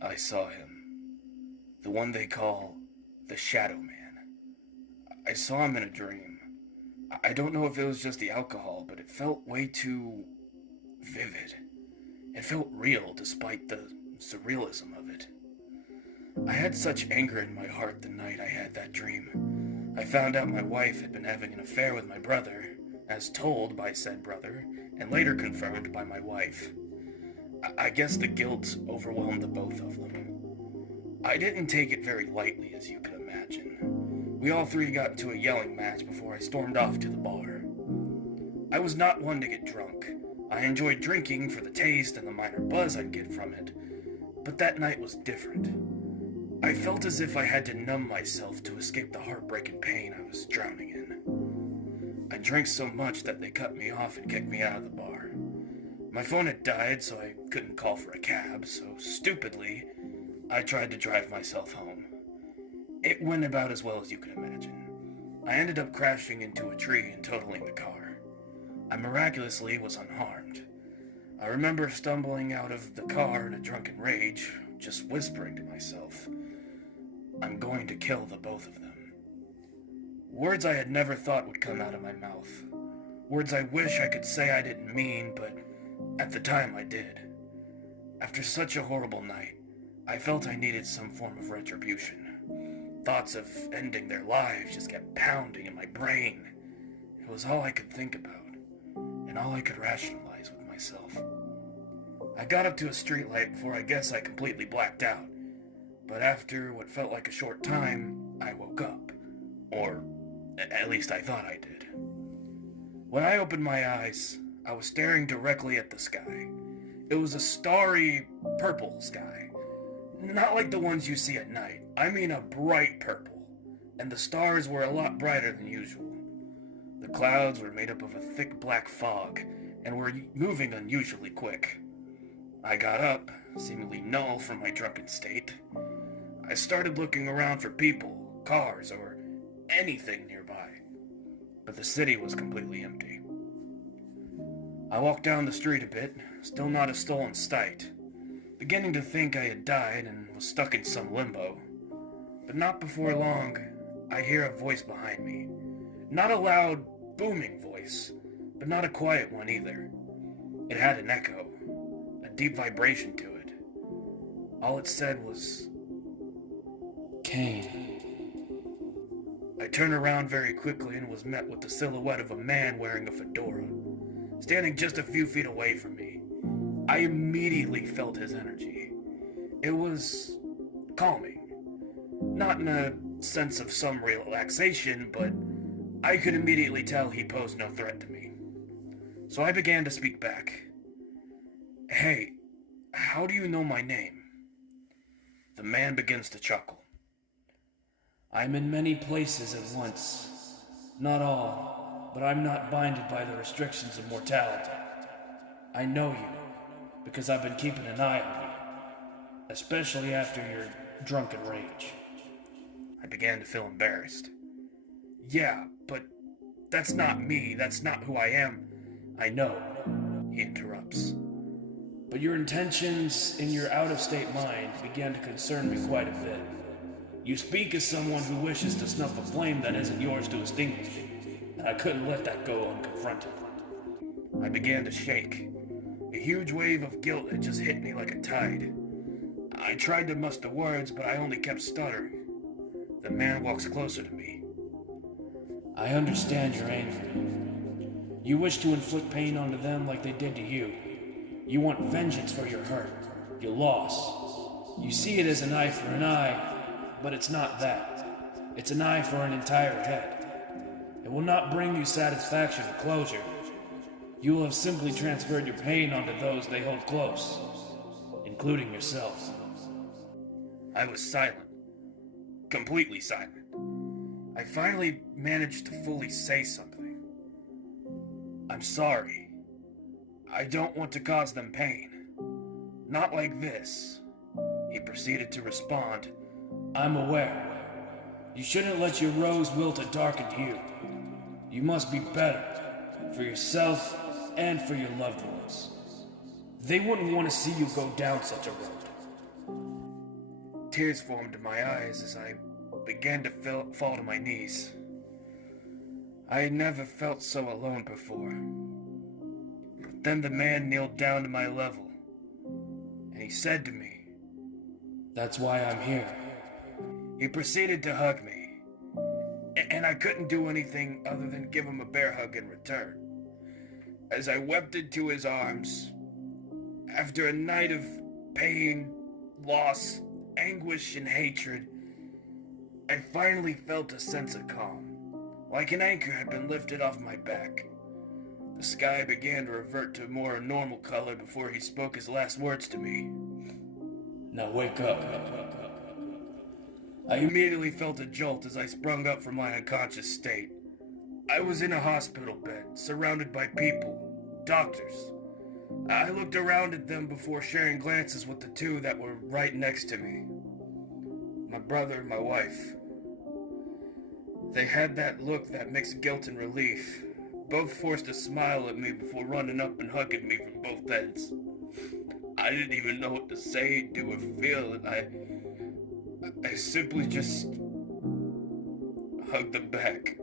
I saw him. The one they call the Shadow Man. I saw him in a dream. I don't know if it was just the alcohol, but it felt way too vivid. It felt real despite the surrealism of it. I had such anger in my heart the night I had that dream. I found out my wife had been having an affair with my brother, as told by said brother, and later confirmed by my wife. I guess the guilt overwhelmed the both of them. I didn't take it very lightly, as you can imagine. We all three got into a yelling match before I stormed off to the bar. I was not one to get drunk. I enjoyed drinking for the taste and the minor buzz I'd get from it, but that night was different. I felt as if I had to numb myself to escape the heartbreak and pain I was drowning in. I drank so much that they cut me off and kicked me out of the bar. My phone had died, so I couldn't call for a cab, so stupidly, I tried to drive myself home. It went about as well as you can imagine. I ended up crashing into a tree and totaling the car. I miraculously was unharmed. I remember stumbling out of the car in a drunken rage, just whispering to myself, "I'm going to kill the both of them." Words I had never thought would come out of my mouth. Words I wish I could say I didn't mean, but at the time I did. After such a horrible night, I felt I needed some form of retribution. Thoughts of ending their lives just kept pounding in my brain. It was all I could think about, and all I could rationalize with myself. I got up to a streetlight before I guess I completely blacked out, but after what felt like a short time, I woke up. Or, at least I thought I did. When I opened my eyes, I was staring directly at the sky. It was a starry, purple sky. Not like the ones you see at night. I mean a bright purple. And the stars were a lot brighter than usual. The clouds were made up of a thick black fog, and were moving unusually quick. I got up, seemingly null from my drunken state. I started looking around for people, cars, or anything nearby. But the city was completely empty. I walked down the street a bit, still not a soul in sight, beginning to think I had died and was stuck in some limbo. But not before long, I hear a voice behind me. Not a loud, booming voice, but not a quiet one either. It had an echo, a deep vibration to it. All it said was, "Kane." I turned around very quickly and was met with the silhouette of a man wearing a fedora, standing just a few feet away from me. I immediately felt his energy. It was calming. Not in a sense of some relaxation, but I could immediately tell he posed no threat to me. So I began to speak back. "Hey, how do you know my name?" The man begins to chuckle. "I'm in many places at once. Not all, but I'm not binded by the restrictions of mortality. I know you, because I've been keeping an eye on you, especially after your drunken rage." I began to feel embarrassed. "Yeah, but that's not me, that's not who I am." "I know," he interrupts. "But your intentions in your out-of-state mind began to concern me quite a bit. You speak as someone who wishes to snuff a flame that isn't yours to extinguish, and I couldn't let that go unconfronted." I began to shake. A huge wave of guilt had just hit me like a tide. I tried to muster words, but I only kept stuttering. The man walks closer to me. "I understand you're angry. You wish to inflict pain onto them like they did to you. You want vengeance for your hurt, your loss. You see it as an eye for an eye, but it's not that. It's an eye for an entire head. It will not bring you satisfaction or closure. You will have simply transferred your pain onto those they hold close, including yourself." I was silent. Completely silent. I finally managed to fully say something. "I'm sorry. I don't want to cause them pain. Not like this." He proceeded to respond, "I'm aware. You shouldn't let your rose wilt a darkened hue. You must be better, for yourself and for your loved ones. They wouldn't want to see you go down such a road." tears formed in my eyes as I began to fall to my knees. I had never felt so alone before. But then the man kneeled down to my level, and he said to me, "That's why I'm here." He proceeded to hug me, and I couldn't do anything other than give him a bear hug in return. As I wept into his arms, after a night of pain, loss, anguish, and hatred, I finally felt a sense of calm, like an anchor had been lifted off my back. The sky began to revert to a more normal color before he spoke his last words to me. "Now wake up." I immediately felt a jolt as I sprung up from my unconscious state. I was in a hospital bed, surrounded by people, doctors. I looked around at them before sharing glances with the two that were right next to me. My brother and my wife. They had that look that mixed guilt and relief. Both forced a smile at me before running up and hugging me from both ends. I didn't even know what to say, do, or feel, and I simply just hugged them back.